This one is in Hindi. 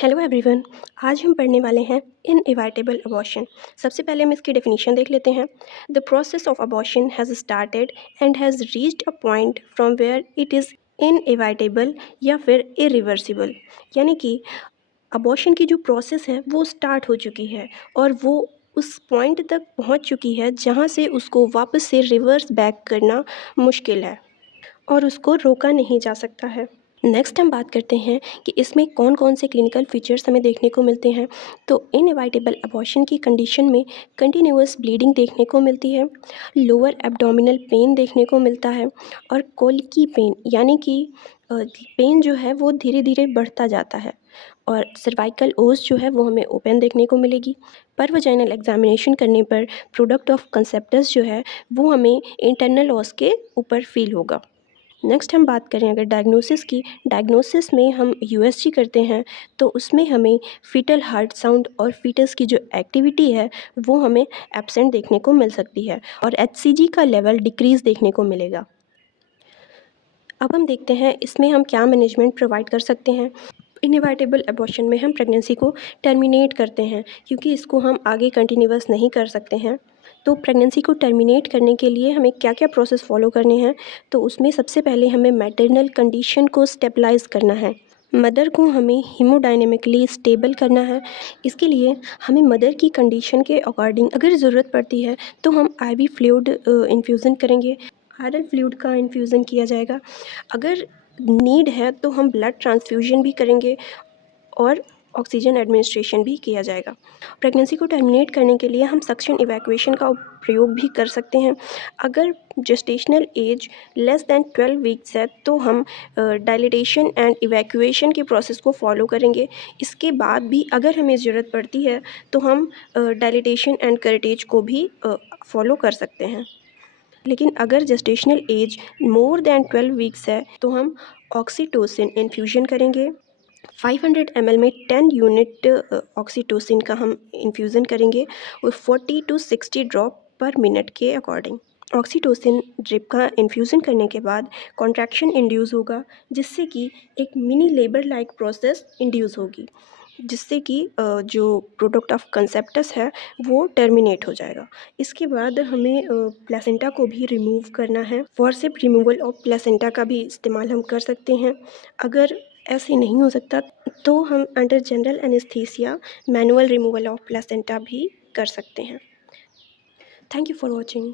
Hello everyone. आज हम पढ़ने वाले हैं इनएविटेबल अबॉर्शन। सबसे पहले हम इसकी डेफिनेशन देख लेते हैं। The process of abortion has started and has reached a point from where it is inevitable या फिर इरिवर्सिबल। यानी कि अबॉर्शन की जो प्रोसेस है वो स्टार्ट हो चुकी है और वो उस पॉइंट तक पहुंच चुकी है जहां से उसको वापस से रिवर्स बैक करना मुश्किल है और उसको रोका नहीं जा सकता है। नेक्स्ट हम बात करते हैं कि इसमें कौन कौन से क्लिनिकल फीचर्स हमें देखने को मिलते हैं। तो इनएविटेबल अबॉर्शन की कंडीशन में कंटिन्यूअस ब्लीडिंग देखने को मिलती है, लोअर एब्डोमिनल पेन देखने को मिलता है और कोलिकी पेन यानी कि पेन जो है वो धीरे धीरे बढ़ता जाता है और सर्वाइकल ओस जो है वो हमें ओपन देखने को मिलेगी। पर वजाइनल एग्जामिनेशन करने पर प्रोडक्ट ऑफ कंसेप्टस जो है वो हमें इंटरनल ओस के ऊपर फील होगा। नेक्स्ट हम बात करें अगर डायग्नोसिस की, डायग्नोसिस में हम यूएसजी करते हैं तो उसमें हमें फीटल हार्ट साउंड और फीटस की जो एक्टिविटी है वो हमें एब्सेंट देखने को मिल सकती है और एचसीजी का लेवल डिक्रीज़ देखने को मिलेगा। अब हम देखते हैं इसमें हम क्या मैनेजमेंट प्रोवाइड कर सकते हैं। इनएविटेबल अबॉर्शन में हम प्रेगनेंसी को टर्मिनेट करते हैं क्योंकि इसको हम आगे कंटिन्यूअस नहीं कर सकते हैं। तो प्रेगनेंसी को टर्मिनेट करने के लिए हमें क्या क्या प्रोसेस फॉलो करने हैं, तो उसमें सबसे पहले हमें मैटरनल कंडीशन को स्टेबलाइज करना है। मदर को हमें हीमोडायनेमिकली स्टेबल करना है। इसके लिए हमें मदर की कंडीशन के अकॉर्डिंग अगर ज़रूरत पड़ती है तो हम आईवी फ्लूइड इन्फ्यूज़न करेंगे, आयरन फ्लूइड का इन्फ्यूज़न किया जाएगा। अगर नीड है तो हम ब्लड ट्रांसफ्यूजन भी करेंगे और ऑक्सीजन एडमिनिस्ट्रेशन भी किया जाएगा। प्रेगनेंसी को टर्मिनेट करने के लिए हम सक्शन इवैक्यूएशन का प्रयोग भी कर सकते हैं। अगर gestational age less than 12 weeks है तो हम डायलिटेशन एंड इवैक्यूएशन के प्रोसेस को फॉलो करेंगे। इसके बाद भी अगर हमें ज़रूरत पड़ती है तो हम डायलिटेशन एंड करेटेज को भी फॉलो कर सकते हैं। लेकिन अगर gestational age more than 12 weeks है तो हम ऑक्सीटोसिन इन्फ्यूजन करेंगे। 500 ml में 10 यूनिट ऑक्सीटोसिन का हम इन्फ्यूज़न करेंगे और 40 to 60 ड्रॉप पर मिनट के अकॉर्डिंग। ऑक्सीटोसिन ड्रिप का इन्फ्यूज़न करने के बाद कॉन्ट्रैक्शन इंड्यूस होगा जिससे कि एक mini labour like process induce होगी जिससे कि जो प्रोडक्ट ऑफ कंसेप्टस है वो टर्मिनेट हो जाएगा। इसके बाद हमें प्लेसेंटा को भी रिमूव करना है। फॉरसेप रिमूवल ऑफ प्लेसेंटा का भी इस्तेमाल हम कर सकते हैं। अगर ऐसे नहीं हो सकता तो हम under general anaesthesia manual removal of placenta भी कर सकते हैं। Thank you for watching.